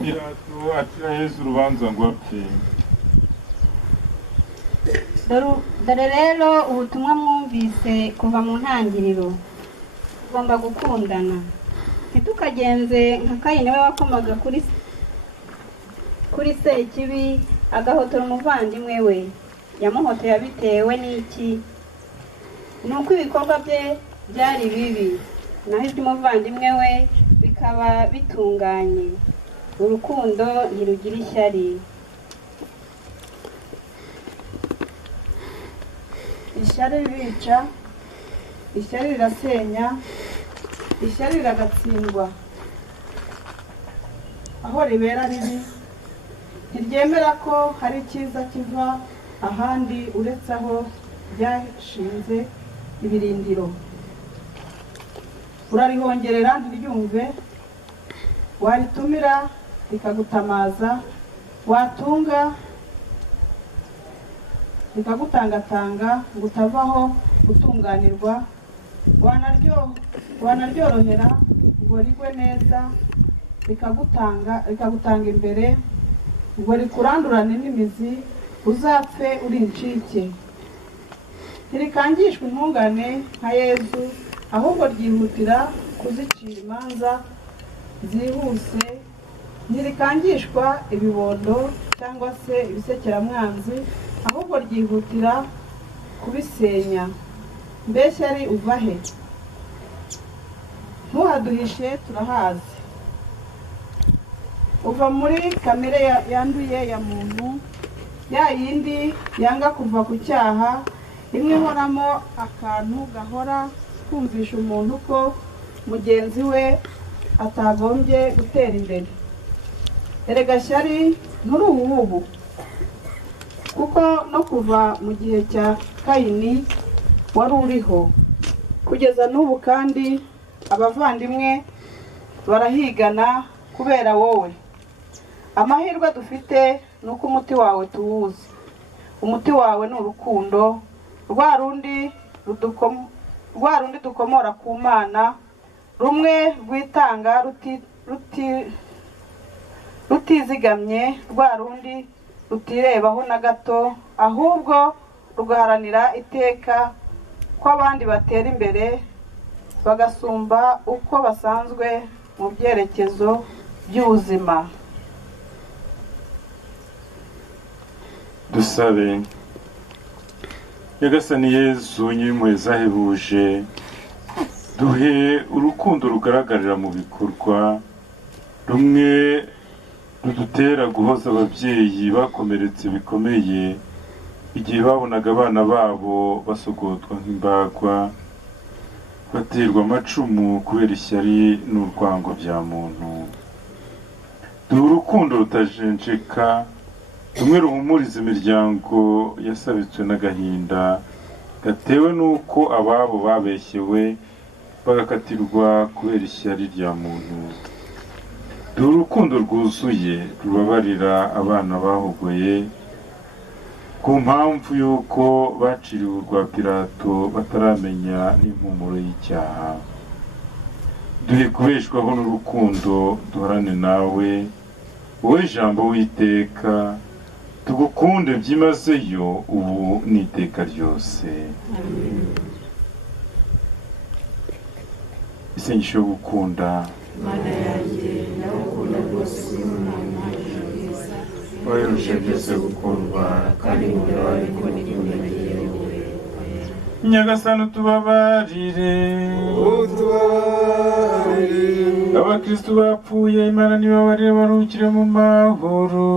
Pilato acira Yesu urubanza ngo apfe. Dore rero ubutumwa mwumvise kuva mu ntangiriro. Tugomba gukundana. Ntitukagenze nka Kayini we wakomaga kuri Sekibi agahotora umuvandimwe we. Yamuhoteye bitewe n'iki? Nuko ibikorwa bye byari bibi, naho iby'umuvandimwe we bikaba bitunganye. Urukundo ntirugira ishyari. Ishyari ririca, ishyari rirasenya, ishyari riragatsindwa. Aho ribera ribi ntiryemera ko hari icyiza kiva ahandi uretse aho byashinze ibirindiro. Urarihongerera ntiryumve, waritumira rikagutamaza, watunga rikagutangatanga ngo utavaho gutunganirwa, wanaryorohera ngo rigwe neza, rikagutanga imbere ngo rikurandurane n'imizi, uzapfe uri incike. Ntirikangishwa intungane nka Yesu, ahubwo ryihutira kuzicira imanza zihuse. Ntirikangishwa ibibondo cyangwa se ibisekeramwanzi, ahubwo ryihutira kubisenya. Mbese ari uva he? Ntuhaduhishe turahazi. Uva muri kamere yanduye ya muntu, ya yindi yanga kuva ku cyaha, imwe ihoramo akantu gahora kumvisha umuntu ko mugenzi we atagombye gutera imbere. Erega shyari nturi ubu, kuko no kuva mu gihe cya Kayini wari uriho kugeza n'ubu, kandi abavandimwe barahigana kubera wowe. Amahirwe dufite ni uko umuti wawe tuwuzi. Umuti wawe ni urukundo, rwa rundi dukomora ku Mana, rumwe rwitanga rutizigamye, rwa rundi rutirebaho na gato, ahubwo rugaharanira iteka ko abandi batera imbere bagasumba uko basanzwe mu byerekezo by'ubuzima. Dusabe. Nyagasani Yesu nyir'impuhwe zahebuje, duhe urukundo rugaragarira mu bikorwa, rumwe rudutera guhoza ababyeyi bakomeretse bikomeye igihe babonaga abana babo basogotwa nk'imbagwa, baterwa amacumu kubera ishyari n'urwango bya muntu. Duhe urukundo rutajenjeka, rumwe ruhumuriza imiryango yasabitswe n'agahinda gatewe n'uko ababo babeshyewe bagakatirwa kubera ishyari rya muntu. Duhe urukundo rwuzuye rubabarira abana bahogoye ku mpamvu y'uko baciriwe urwa Pilato bataramenya n'impumuro y'icyaha. Duhe kubeshwaho n'urukundo duhorane nawe, wowe jambo w'iteka, tugukunde byimazeyo ubu n'iteka ryose. Isengesho yo gukunda. Mana yanjye ndagukunda rwose n'umwana mwiza, Wayirusha byose gukundwa kandi nkunda ariko n'ikundagiye wowe. Nyagasani utubabarire. Abakristo bapfuye Imana nibabarire baruhukire mu mahoro.